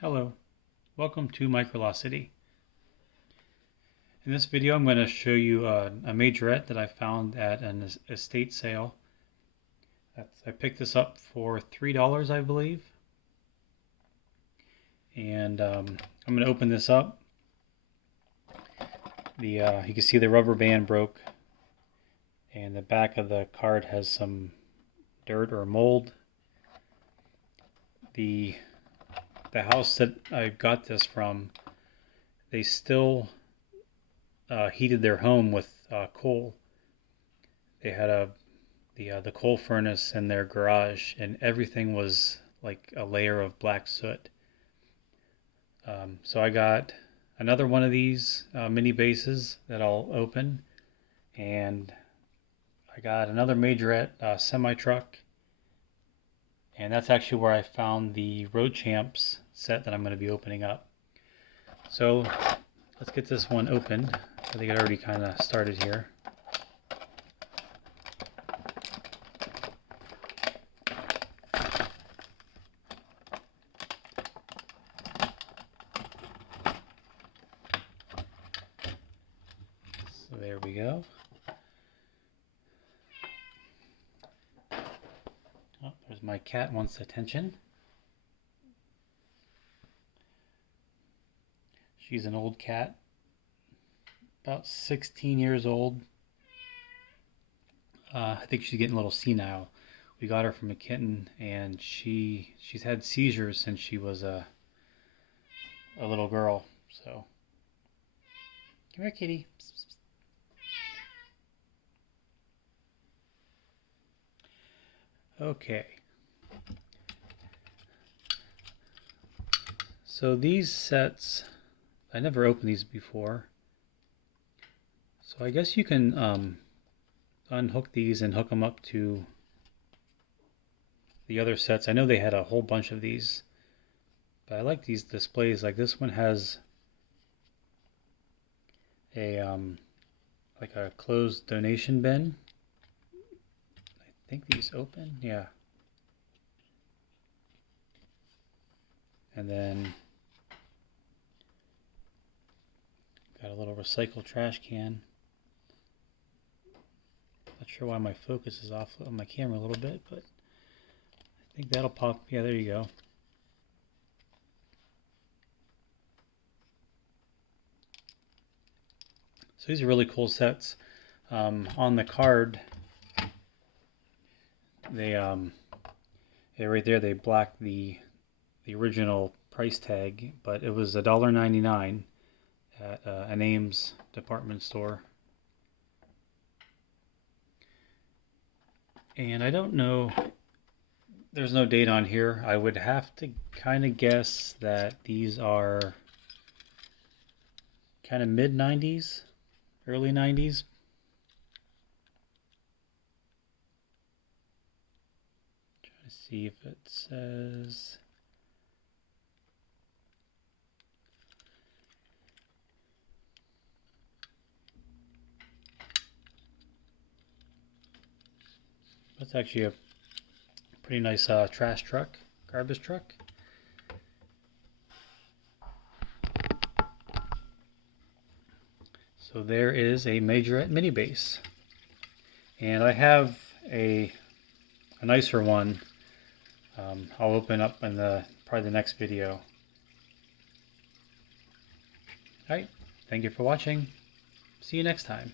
Hello, welcome to Microlocity. In this video I'm going to show you a majorette that I found at an estate sale. I picked this up for $3 I believe. And I'm going to open this up. You can see the rubber band broke and the back of the card has some dirt or mold. The house that I got this from, they still heated their home with coal. They had the coal furnace in their garage, and everything was like a layer of black soot. So I got another one of these mini bases that I'll open, and I got another Majorette semi truck. And that's actually where I found the Road Champs set that I'm going to be opening up. So let's get this one opened. I think it already kind of started here. So there we go. Oh, there's my cat wants attention. She's an old cat, about 16 years old. I think she's getting a little senile. We got her from a kitten, and she's had seizures since she was a little girl. So come here, kitty. Okay. So these sets, I never opened these before. So I guess you can unhook these and hook them up to the other sets. I know they had a whole bunch of these, but I like these displays. Like this one has a like a closed donation bin. I think these open, yeah. And then got a little recycled trash can. Not sure why my focus is off on my camera a little bit, but I think that'll pop. Yeah, there you go. So these are really cool sets. On the card, they right there they blacked the original price tag, but it was $1.99 at an Ames department store. And I don't know, there's no date on here. I would have to kind of guess that these are kind of mid-90s, early 90s. Trying to see if it says. That's actually a pretty nice trash truck, garbage truck. So there is a Majorette Mini Base. And I have a nicer one. I'll open up in probably the next video. Alright, thank you for watching. See you next time.